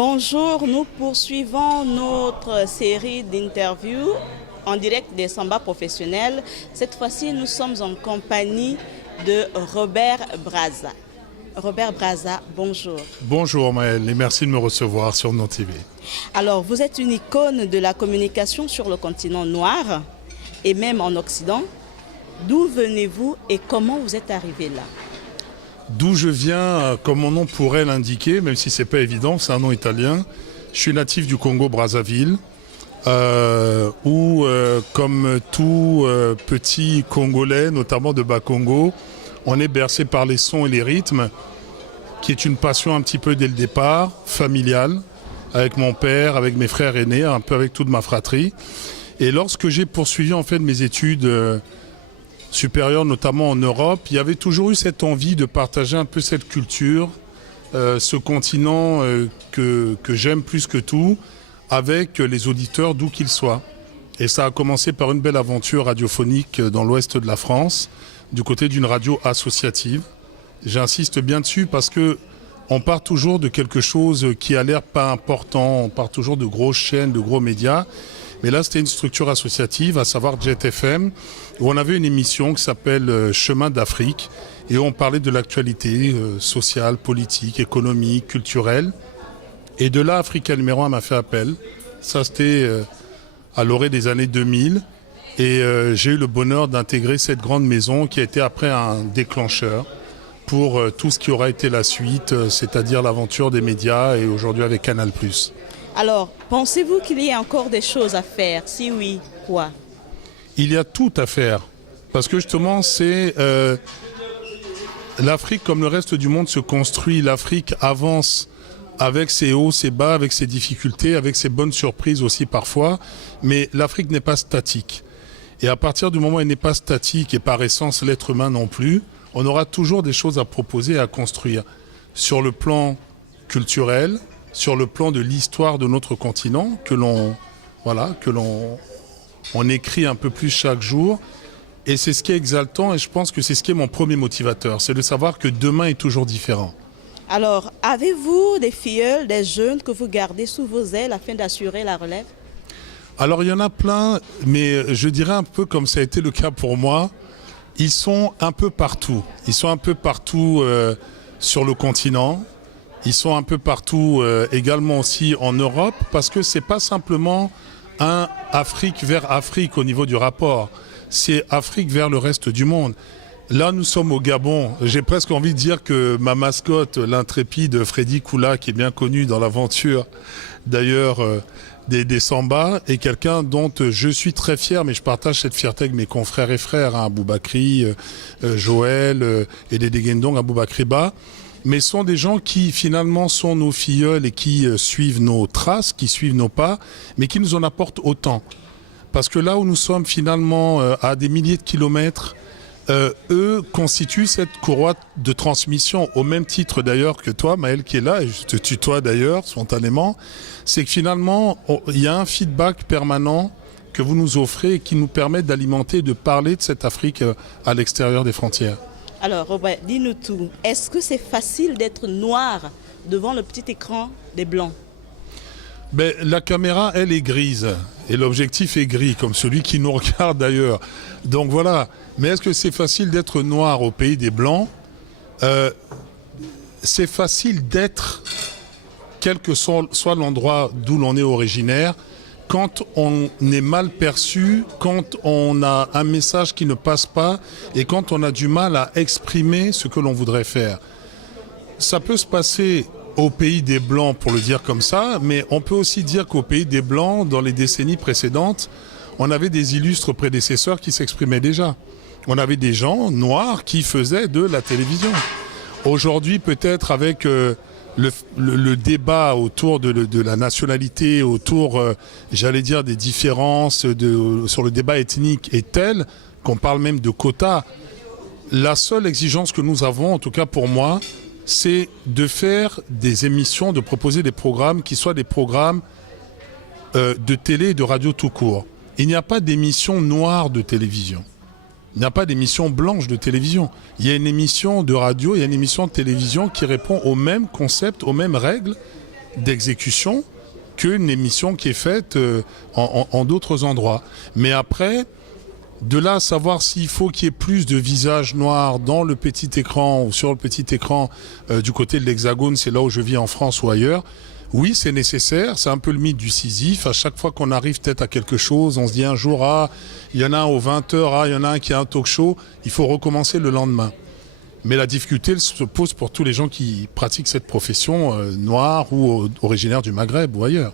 Bonjour, nous poursuivons notre série d'interviews en direct des Samba professionnels. Cette fois-ci, nous sommes en compagnie de Robert Brazza. Robert Brazza, bonjour. Bonjour Maëlle et merci de me recevoir sur Non TV. Alors, vous êtes une icône de la communication sur le continent noir et même en Occident. D'où venez-vous et comment vous êtes arrivé là? D'où je viens, comme mon nom pourrait l'indiquer, même si ce n'est pas évident, c'est un nom italien. Je suis natif du Congo-Brazzaville, où, comme tout petit Congolais, notamment de Bas-Congo, on est bercé par les sons et les rythmes, qui est une passion un petit peu dès le départ, familiale, avec mon père, avec mes frères aînés, un peu avec toute ma fratrie. Et lorsque j'ai poursuivi en fait mes études supérieures, notamment en Europe, il y avait toujours eu cette envie de partager un peu cette culture, ce continent que j'aime plus que tout, avec les auditeurs d'où qu'ils soient. Et ça a commencé par une belle aventure radiophonique dans l'ouest de la France, du côté d'une radio associative. J'insiste bien dessus parce que on part toujours de quelque chose qui a l'air pas important, on part toujours de grosses chaînes, de gros médias. Mais là, c'était une structure associative, à savoir Jet FM, où on avait une émission qui s'appelle Chemin d'Afrique, et où on parlait de l'actualité sociale, politique, économique, culturelle. Et de là, Africa numéro 1 m'a fait appel. Ça, c'était à l'orée des années 2000. Et j'ai eu le bonheur d'intégrer cette grande maison qui a été après un déclencheur pour tout ce qui aura été la suite, c'est-à-dire l'aventure des médias et aujourd'hui avec Canal+. Alors, pensez-vous qu'il y ait encore des choses à faire? Si oui, quoi? Il y a tout à faire. Parce que justement, c'est l'Afrique, comme le reste du monde, se construit. L'Afrique avance avec ses hauts, ses bas, avec ses difficultés, avec ses bonnes surprises aussi parfois. Mais l'Afrique n'est pas statique. Et à partir du moment où elle n'est pas statique, et par essence l'être humain non plus, on aura toujours des choses à proposer et à construire. Sur le plan culturel, sur le plan de l'histoire de notre continent, que l'on écrit un peu plus chaque jour. Et c'est ce qui est exaltant et je pense que c'est ce qui est mon premier motivateur, c'est de savoir que demain est toujours différent. Alors, avez-vous des filleuls, des jeunes que vous gardez sous vos ailes afin d'assurer la relève? Alors il y en a plein, mais je dirais un peu comme ça a été le cas pour moi, ils sont un peu partout. Ils sont un peu partout sur le continent. Ils sont un peu partout également aussi en Europe parce que c'est pas simplement un Afrique vers Afrique au niveau du rapport. C'est Afrique vers le reste du monde. Là, nous sommes au Gabon. J'ai presque envie de dire que ma mascotte, l'intrépide Freddy Koula, qui est bien connu dans l'aventure d'ailleurs des Samba, est quelqu'un dont je suis très fier, mais je partage cette fierté avec mes confrères et frères, hein, Aboubakry, Joël et Dédé Gendong, Aboubakry Ba. Mais ce sont des gens qui finalement sont nos filleuls et qui suivent nos traces, qui suivent nos pas, mais qui nous en apportent autant. Parce que là où nous sommes finalement à des milliers de kilomètres, eux constituent cette courroie de transmission, au même titre d'ailleurs que toi, Maëlle, qui est là, et je te tutoie d'ailleurs spontanément, c'est que finalement, il y a un feedback permanent que vous nous offrez et qui nous permet d'alimenter, de parler de cette Afrique à l'extérieur des frontières. Alors, Robert, dis-nous tout. Est-ce que c'est facile d'être noir devant le petit écran des Blancs? Ben, la caméra, elle, est grise. Et l'objectif est gris, comme celui qui nous regarde d'ailleurs. Donc voilà. Mais est-ce que c'est facile d'être noir au pays des Blancs? C'est facile d'être, quel que soit l'endroit d'où l'on est originaire, quand on est mal perçu, quand on a un message qui ne passe pas et quand on a du mal à exprimer ce que l'on voudrait faire. Ça peut se passer au pays des Blancs, pour le dire comme ça, mais on peut aussi dire qu'au pays des Blancs, dans les décennies précédentes, on avait des illustres prédécesseurs qui s'exprimaient déjà. On avait des gens noirs qui faisaient de la télévision. Aujourd'hui, peut-être avec le débat autour de la nationalité, autour, j'allais dire, des différences sur le débat ethnique est tel qu'on parle même de quotas. La seule exigence que nous avons, en tout cas pour moi, c'est de faire des émissions, de proposer des programmes qui soient des programmes de télé et de radio tout court. Il n'y a pas d'émission noire de télévision. Il n'y a pas d'émission blanche de télévision. Il y a une émission de radio, il y a une émission de télévision qui répond au même concept, aux mêmes règles d'exécution qu'une émission qui est faite en d'autres endroits. Mais après, de là à savoir s'il faut qu'il y ait plus de visages noirs dans le petit écran ou sur le petit écran du côté de l'Hexagone, c'est là où je vis en France ou ailleurs, oui, c'est nécessaire, c'est un peu le mythe du Sisyphe. À chaque fois qu'on arrive peut-être à quelque chose, on se dit un jour, ah, il y en a un aux 20h, ah, il y en a un qui a un talk show, il faut recommencer le lendemain. Mais la difficulté elle se pose pour tous les gens qui pratiquent cette profession noire ou originaire du Maghreb ou ailleurs.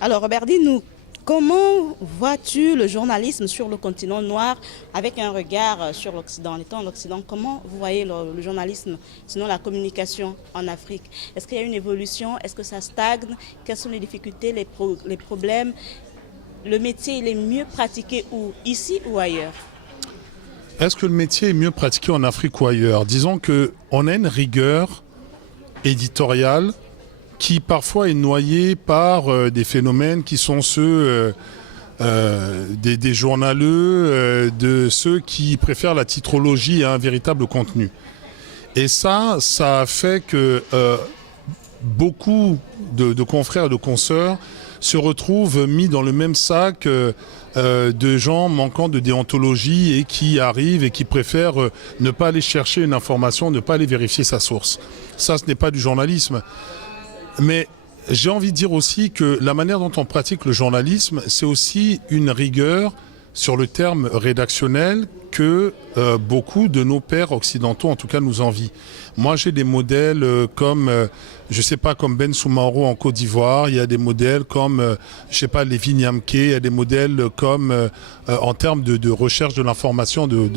Alors Robert, dis-nous, comment vois-tu le journalisme sur le continent noir avec un regard sur l'Occident? En étant en Occident, comment vous voyez le journalisme, sinon la communication en Afrique? Est-ce qu'il y a une évolution? Est-ce que ça stagne? Quelles sont les difficultés, les problèmes? Le métier, il est mieux pratiqué où? Ici ou ailleurs? Est-ce que le métier est mieux pratiqué en Afrique ou ailleurs? Disons qu'on a une rigueur éditoriale qui parfois est noyée par des phénomènes qui sont ceux des journaleux, de ceux qui préfèrent la titrologie à un véritable contenu. Et ça a fait que beaucoup de confrères et de consoeurs se retrouvent mis dans le même sac de gens manquant de déontologie et qui arrivent et qui préfèrent ne pas aller chercher une information, ne pas aller vérifier sa source. Ça, ce n'est pas du journalisme. Mais j'ai envie de dire aussi que la manière dont on pratique le journalisme, c'est aussi une rigueur sur le terme rédactionnel que beaucoup de nos pairs occidentaux, en tout cas, nous envient. Moi, j'ai des modèles comme, je sais pas, comme Ben Soumaoro en Côte d'Ivoire. Il y a des modèles comme, je sais pas, Lévi Niamke. Il y a des modèles comme, en termes de recherche de l'information, de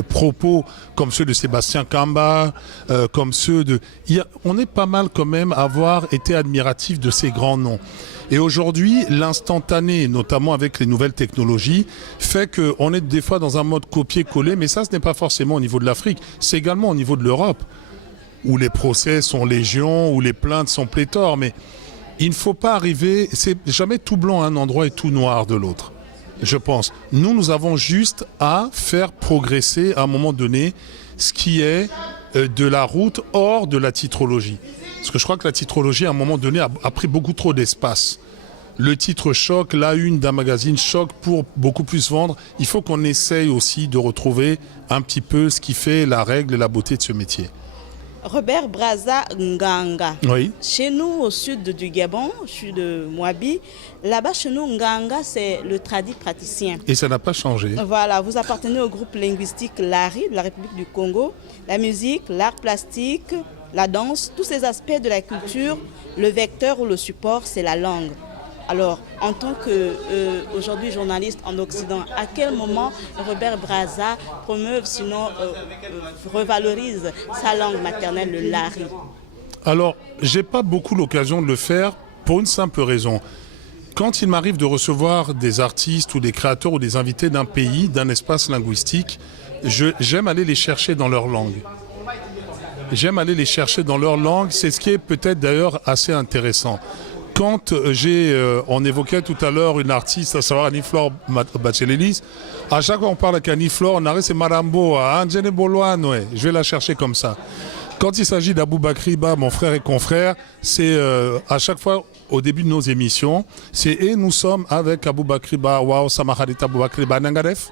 propos comme ceux de Sébastien Kamba, comme ceux de... on est pas mal quand même à avoir été admiratif de ces grands noms. Et aujourd'hui, l'instantané, notamment avec les nouvelles technologies, fait qu'on est des fois dans un mode copier-coller, mais ça, ce n'est pas forcément au niveau de l'Afrique, c'est également au niveau de l'Europe, où les procès sont légion, où les plaintes sont pléthores, mais il ne faut pas arriver, c'est jamais tout blanc à un endroit et tout noir de l'autre, je pense. Nous avons juste à faire progresser à un moment donné ce qui est de la route hors de la titrologie. Parce que je crois que la titrologie, à un moment donné, a pris beaucoup trop d'espace. Le titre choque, la une d'un magazine choque pour beaucoup plus vendre. Il faut qu'on essaye aussi de retrouver un petit peu ce qui fait la règle et la beauté de ce métier. Robert Brazza Nganga. Oui. Chez nous, au sud du Gabon, je suis de Mouabi. Là-bas, chez nous, Nganga, c'est le tradit praticien. Et ça n'a pas changé. Voilà, vous appartenez au groupe linguistique Lari de la République du Congo. La musique, l'art plastique, la danse, tous ces aspects de la culture, le vecteur ou le support, c'est la langue. Alors, en tant qu'aujourd'hui journaliste en Occident, à quel moment Robert Brazza promeuve, sinon revalorise sa langue maternelle, le Lari? Alors, j'ai pas beaucoup l'occasion de le faire pour une simple raison. Quand il m'arrive de recevoir des artistes ou des créateurs ou des invités d'un pays, d'un espace linguistique, j'aime aller les chercher dans leur langue. J'aime aller les chercher dans leur langue, c'est ce qui est peut-être d'ailleurs assez intéressant. Quand on évoquait tout à l'heure une artiste, à savoir Annie-Flore Bachelelis, à chaque fois qu'on parle avec Annie-Flore, on arrête c'est Marambo, Angene Boloane, ouais, je vais la chercher comme ça. Quand il s'agit d'Aboubakry Ba, mon frère et confrère, c'est à chaque fois au début de nos émissions, c'est et nous sommes avec Aboubakry Ba, waouh, Samaharita Aboubakry Ba Nangaref.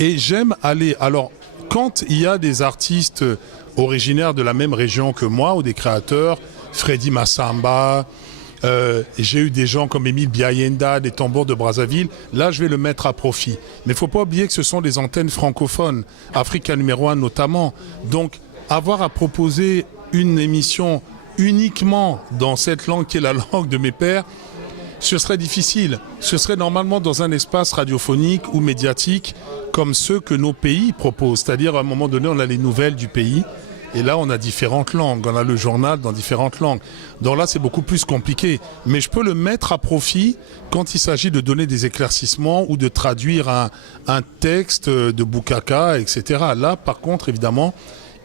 Et j'aime aller, alors quand il y a des artistes originaires de la même région que moi ou des créateurs, Freddy Massamba, j'ai eu des gens comme Émile Biayenda, des tambours de Brazzaville, là je vais le mettre à profit. Mais il ne faut pas oublier que ce sont des antennes francophones, Africa numéro 1 notamment. Donc avoir à proposer une émission uniquement dans cette langue qui est la langue de mes pères, ce serait difficile. Ce serait normalement dans un espace radiophonique ou médiatique comme ceux que nos pays proposent. C'est-à-dire à un moment donné, on a les nouvelles du pays. Et là, on a différentes langues. On a le journal dans différentes langues. Donc là, c'est beaucoup plus compliqué. Mais je peux le mettre à profit quand il s'agit de donner des éclaircissements ou de traduire un texte de Bukaka, etc. Là, par contre, évidemment,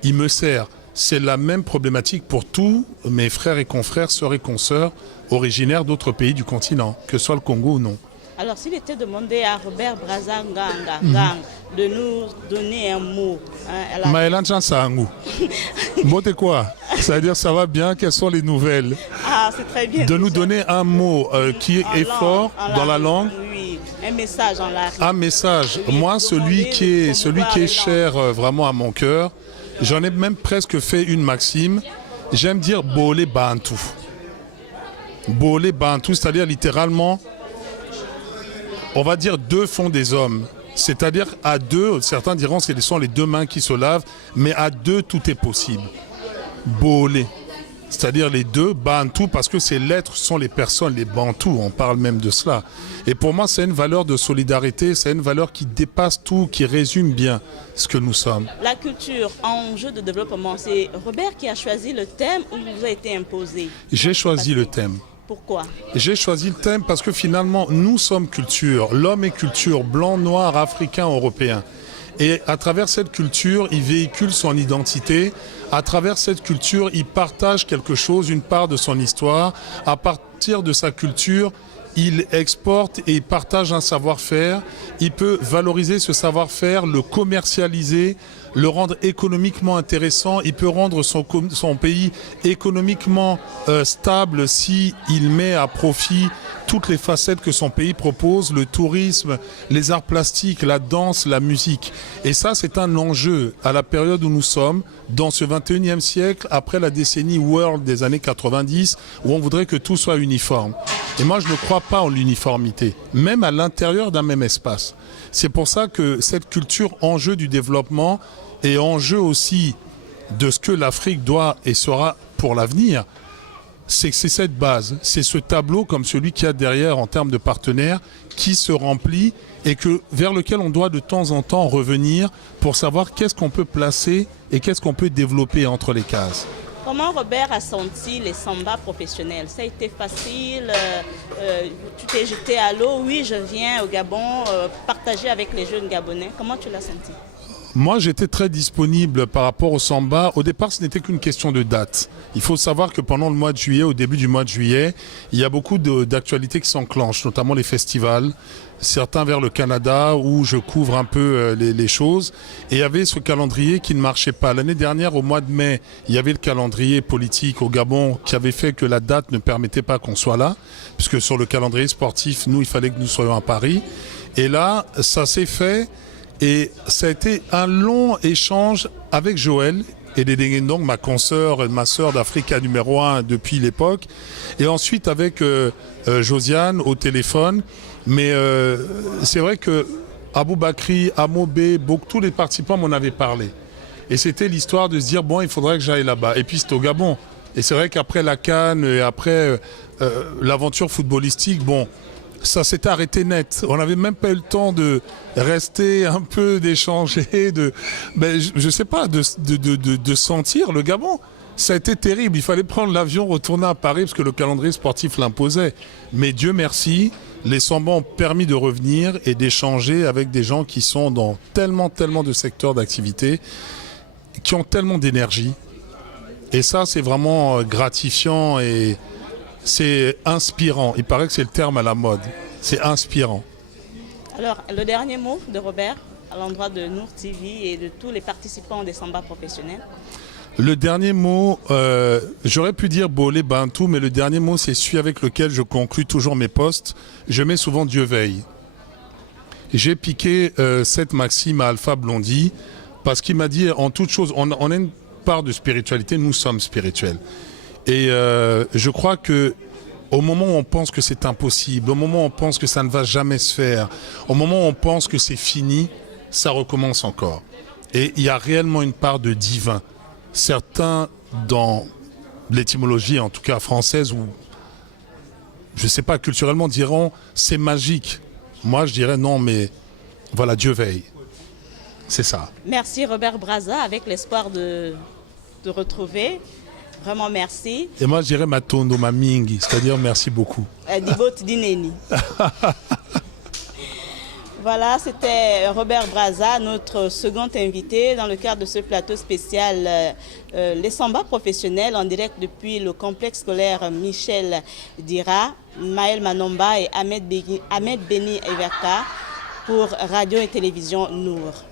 il me sert. C'est la même problématique pour tous mes frères et confrères, sœurs et consoeurs originaires d'autres pays du continent, que ce soit le Congo ou non. Alors, s'il était demandé à Robert Brazza Gang de nous donner un mot. Maëlan Chansangu. Mot c'est quoi? C'est-à-dire ça va bien, quelles sont les nouvelles? Ah, c'est très bien. De nous donner un mot qui est fort dans la langue. Oui, un message en langue. Un message. Oui, moi, celui qui est cher vraiment à mon cœur, j'en ai même presque fait une maxime. J'aime dire Bolé Bantu. Bolé Bantu, c'est-à-dire littéralement, on va dire deux font des hommes. C'est-à-dire à deux, certains diront que ce sont les deux mains qui se lavent, mais à deux, tout est possible. Bolé. C'est-à-dire les deux, Bantu, parce que ces lettres sont les personnes, les Bantous, on parle même de cela. Et pour moi, c'est une valeur de solidarité, c'est une valeur qui dépasse tout, qui résume bien ce que nous sommes. La culture, enjeu de développement, c'est Robert qui a choisi le thème ou il vous a été imposé? J'ai choisi le thème. Pourquoi? J'ai choisi le thème parce que finalement, nous sommes culture. L'homme est culture, blanc, noir, africain, européen. Et à travers cette culture, il véhicule son identité. À travers cette culture, il partage quelque chose, une part de son histoire. À partir de sa culture, il exporte et il partage un savoir-faire. Il peut valoriser ce savoir-faire, le commercialiser, le rendre économiquement intéressant. Il peut rendre son pays économiquement stable si il met à profit toutes les facettes que son pays propose, le tourisme, les arts plastiques, la danse, la musique. Et ça, c'est un enjeu à la période où nous sommes, dans ce 21e siècle, après la décennie World des années 90, où on voudrait que tout soit uniforme. Et moi, je ne crois pas en l'uniformité, même à l'intérieur d'un même espace. C'est pour ça que cette culture, enjeu du développement et enjeu aussi de ce que l'Afrique doit et sera pour l'avenir, c'est cette base, c'est ce tableau comme celui qu'il y a derrière en termes de partenaires qui se remplit et vers lequel on doit de temps en temps revenir pour savoir qu'est-ce qu'on peut placer et qu'est-ce qu'on peut développer entre les cases. Comment Robert a senti les sambas professionnels? Ça a été facile? Tu t'es jeté à l'eau? Oui, je viens au Gabon partager avec les jeunes Gabonais. Comment tu l'as senti? Moi, j'étais très disponible par rapport au samba. Au départ, ce n'était qu'une question de date. Il faut savoir que pendant le mois de juillet, au début du mois de juillet, il y a beaucoup d'actualités qui s'enclenchent, notamment les festivals, certains vers le Canada où je couvre un peu les choses. Et il y avait ce calendrier qui ne marchait pas. L'année dernière, au mois de mai, il y avait le calendrier politique au Gabon qui avait fait que la date ne permettait pas qu'on soit là, puisque sur le calendrier sportif, nous, il fallait que nous soyons à Paris. Et là, ça s'est fait. Et ça a été un long échange avec Joël et donc ma consoeur, ma sœur d'Africa numéro 1 depuis l'époque. Et ensuite avec Josiane au téléphone. Mais c'est vrai que Aboubakri, Amobé, tous les participants m'en avaient parlé. Et c'était l'histoire de se dire, bon, il faudrait que j'aille là-bas. Et puis c'était au Gabon. Et c'est vrai qu'après la CAN et après l'aventure footballistique, bon, ça s'est arrêté net. On n'avait même pas eu le temps de rester un peu, d'échanger, je sais pas, de sentir le Gabon. Ça a été terrible. Il fallait prendre l'avion, retourner à Paris parce que le calendrier sportif l'imposait. Mais Dieu merci, les Sambas ont permis de revenir et d'échanger avec des gens qui sont dans tellement de secteurs d'activité, qui ont tellement d'énergie. Et ça, c'est vraiment gratifiant et c'est inspirant. Il paraît que c'est le terme à la mode. C'est inspirant. Alors, le dernier mot de Robert à l'endroit de Nour TV et de tous les participants des Samba professionnels? Le dernier mot, j'aurais pu dire Bolé Bantu, mais le dernier mot, c'est celui avec lequel je conclue toujours mes posts. Je mets souvent Dieu veille. J'ai piqué cette maxime à Alpha Blondy parce qu'il m'a dit en toute chose, on a une part de spiritualité, nous sommes spirituels. Et je crois que au moment où on pense que c'est impossible, au moment où on pense que ça ne va jamais se faire, au moment où on pense que c'est fini, ça recommence encore. Et il y a réellement une part de divin. Certains, dans l'étymologie, en tout cas française, ou je ne sais pas, culturellement, diront c'est magique. Moi, je dirais non, mais voilà, Dieu veille. C'est ça. Merci Robert Brazza, avec l'espoir de retrouver. Vraiment merci. Et moi je dirais Matondo Mamingi, c'est-à-dire merci beaucoup. Dibot Dineni. Voilà, c'était Robert Brazza, notre second invité dans le cadre de ce plateau spécial Les Samba professionnels en direct depuis le complexe scolaire Michel Dira, Maël Manomba et Ahmed Beni Everka pour Radio et Télévision Nour.